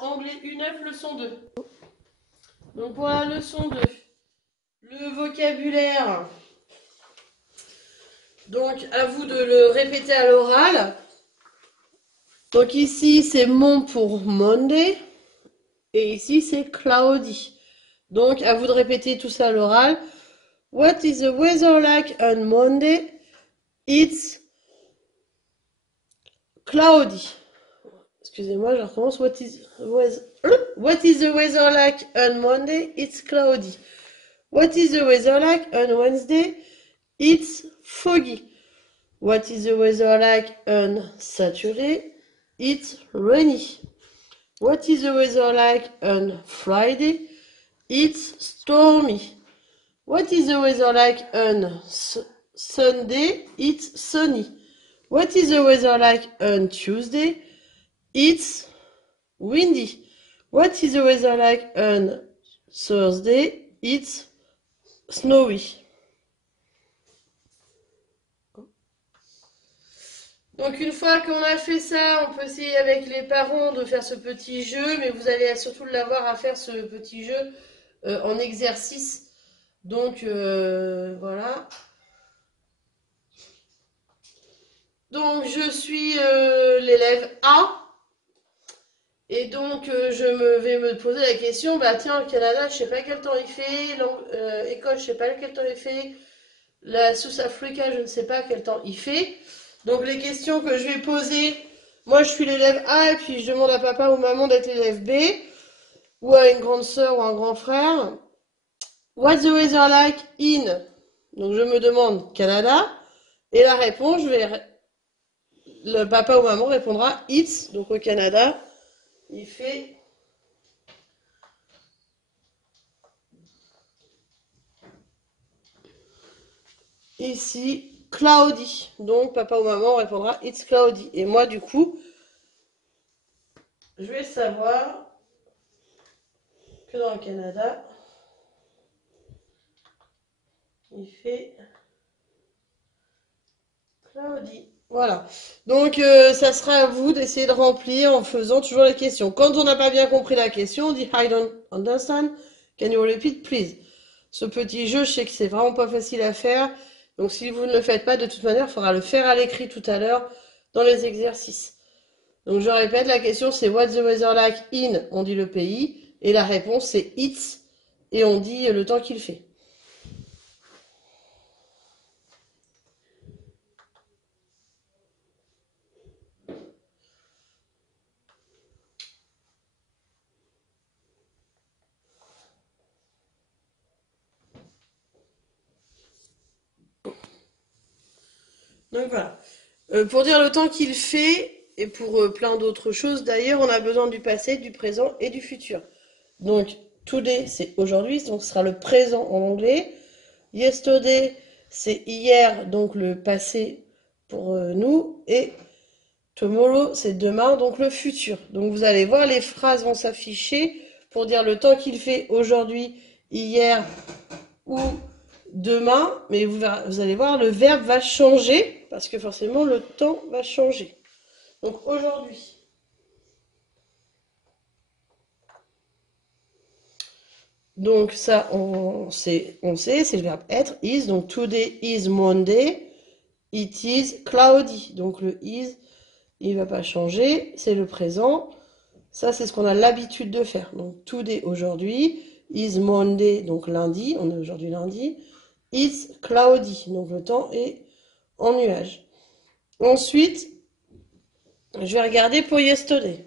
anglais U9, leçon 2. Donc pour la leçon 2, le vocabulaire, donc à vous de le répéter à l'oral. Donc ici c'est mon pour Monday et ici c'est cloudy. Donc à vous de répéter tout ça à l'oral. What is the weather like on Monday? It's cloudy. Excusez-moi, je recommence. What is the weather like on Monday? It's cloudy. What is the weather like on Wednesday? It's foggy. What is the weather like on Saturday? It's rainy. What is the weather like on Friday? It's stormy. What is the weather like on Sunday? It's sunny. What is the weather like on Tuesday? It's windy. What is the weather like on Thursday? It's snowy. Donc une fois qu'on a fait ça, on peut essayer avec les parents de faire ce petit jeu, mais vous allez surtout l'avoir à faire ce petit jeu en exercice. Donc voilà. Donc je suis l'élève A. Et donc je vais me poser la question, bah tiens, le Canada, je sais pas quel temps il fait, Écosse, je sais pas quel temps il fait, la South Africa, je ne sais pas quel temps il fait. Donc les questions que je vais poser, moi je suis l'élève A et puis je demande à papa ou maman d'être l'élève B, ou à une grande sœur ou un grand frère. What's the weather like in? Donc je me demande Canada, et la réponse, le papa ou maman répondra it's, donc au Canada, il fait ici cloudy. Donc papa ou maman répondra it's cloudy. Et moi du coup, je vais savoir que dans le Canada, il fait cloudy. Voilà. Donc ça sera à vous d'essayer de remplir en faisant toujours les questions. Quand on n'a pas bien compris la question, on dit I don't understand. Can you repeat please? Ce petit jeu, je sais que c'est vraiment pas facile à faire. Donc si vous ne le faites pas, de toute manière, il faudra le faire à l'écrit tout à l'heure dans les exercices. Donc je répète, la question c'est What's the weather like in? On dit le pays. Et la réponse c'est it's. Et on dit le temps qu'il fait. Donc voilà. Pour dire le temps qu'il fait, et pour plein d'autres choses d'ailleurs, on a besoin du passé, du présent et du futur. Donc, today, c'est aujourd'hui, donc ce sera le présent en anglais. Yesterday, c'est hier, donc le passé pour nous. Et tomorrow, c'est demain, donc le futur. Donc vous allez voir, les phrases vont s'afficher pour dire le temps qu'il fait aujourd'hui, hier ou demain. Mais vous allez voir, le verbe va changer parce que forcément le temps va changer. Donc aujourd'hui. Donc ça, on sait, c'est le verbe être, is. Donc today is Monday, it is cloudy. Donc le is, il va pas changer, c'est le présent. Ça, c'est ce qu'on a l'habitude de faire. Donc today, aujourd'hui, is Monday, donc lundi, on est aujourd'hui lundi. It's cloudy, donc le temps est en nuage. Ensuite, je vais regarder pour yesterday.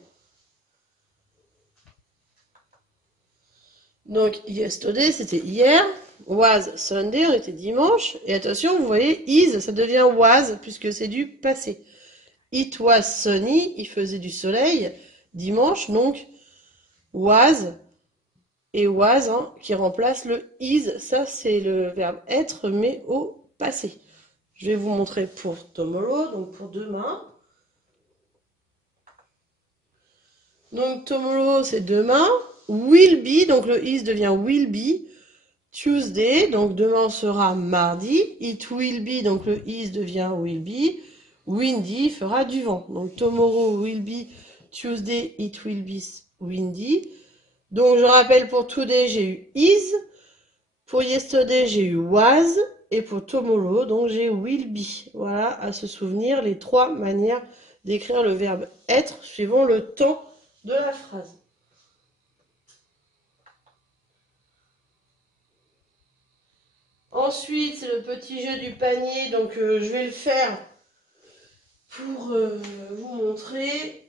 Donc, yesterday, c'était hier. Was Sunday, on était dimanche. Et attention, vous voyez, is, ça devient was, puisque c'est du passé. It was sunny, il faisait du soleil, dimanche, donc was, et was, hein, qui remplace le is. Ça, c'est le verbe être, mais au passé. Je vais vous montrer pour tomorrow, donc pour demain. Donc, tomorrow, c'est demain. Will be, donc le is devient will be. Tuesday, donc demain sera mardi. It will be, donc le is devient will be. Windy fera du vent. Donc tomorrow will be Tuesday, it will be windy. Donc, je rappelle, pour today, j'ai eu is. Pour yesterday, j'ai eu was. Et pour tomorrow, donc j'ai will be. Voilà, à se souvenir les 3 manières d'écrire le verbe être suivant le temps de la phrase. Ensuite, c'est le petit jeu du panier. Donc, je vais le faire pour vous montrer.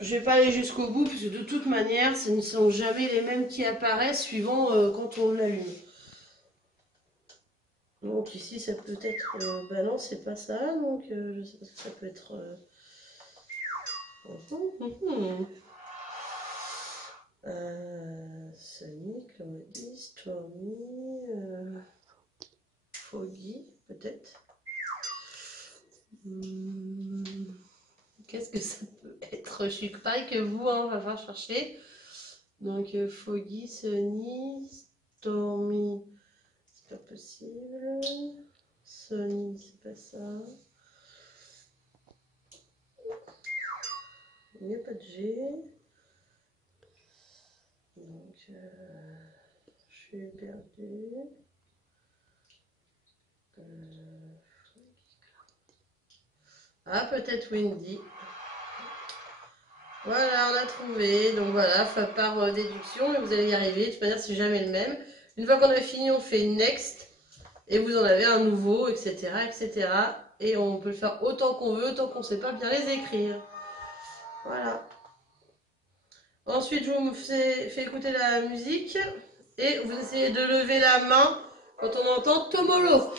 Je vais pas aller jusqu'au bout, parce que de toute manière, ce ne sont jamais les mêmes qui apparaissent suivant quand on l'allume. Donc ici, ça peut être... bah non, c'est pas ça, donc je sais pas ce que ça peut être... Sunny, cloudy, stormy, foggy, peut-être. Qu'est-ce que ça peut être? Je suis pareil que vous, hein, on va voir chercher. Donc foggy, sunny, stormy, c'est pas possible. Sunny, c'est pas ça. Il n'y a pas de G. Donc je suis perdue. Ah, peut-être windy. Voilà, on a trouvé. Donc voilà, par déduction, mais vous allez y arriver. De toute manière, c'est jamais le même. Une fois qu'on a fini, on fait next. Et vous en avez un nouveau, etc., etc. Et on peut le faire autant qu'on veut, tant qu'on ne sait pas bien les écrire. Voilà. Ensuite, je vous fais écouter la musique. Et vous essayez de lever la main quand on entend Tomorrow.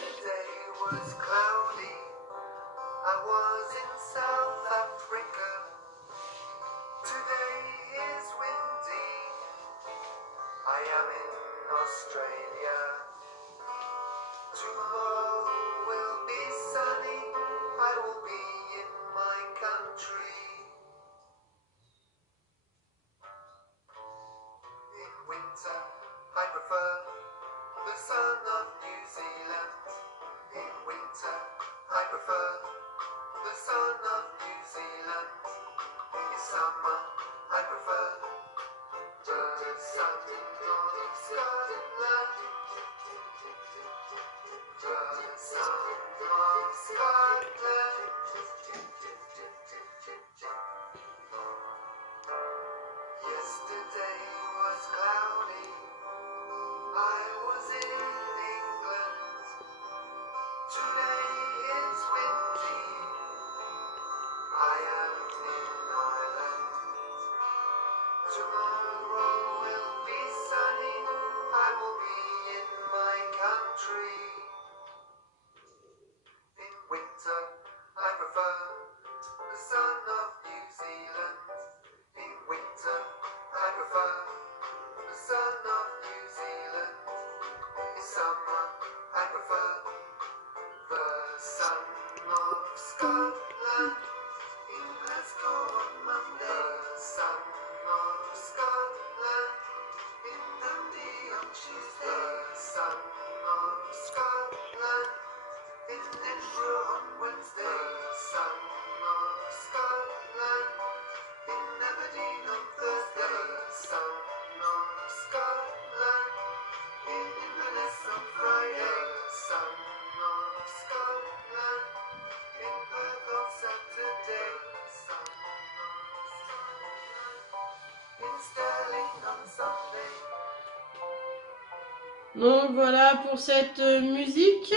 Donc voilà pour cette musique.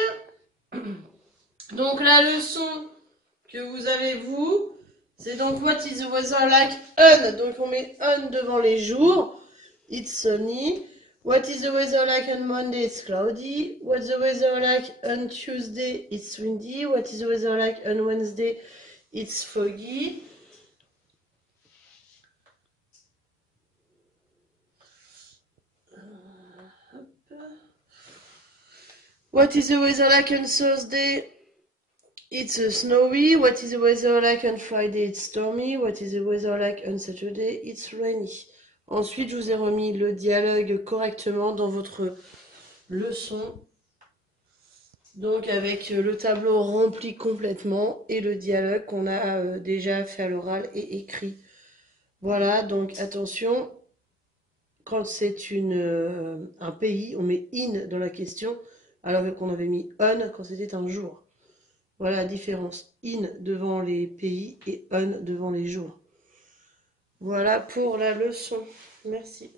Donc la leçon que vous avez vous, c'est donc what is the weather like on. Donc on met on devant les jours. It's sunny. What is the weather like on Monday? It's cloudy. What's the weather like on Tuesday? It's windy. What is the weather like on Wednesday? It's foggy. What is the weather like on Thursday? It's snowy. What is the weather like on Friday? It's stormy. What is the weather like on Saturday? It's rainy. Ensuite, je vous ai remis le dialogue correctement dans votre leçon. Donc avec le tableau rempli complètement et le dialogue qu'on a déjà fait à l'oral et écrit Voilà, donc attention, quand c'est un pays, on met in dans la question, alors qu'on avait mis on quand c'était un jour. Voilà la différence. In devant les pays et on devant les jours. Voilà pour la leçon. Merci.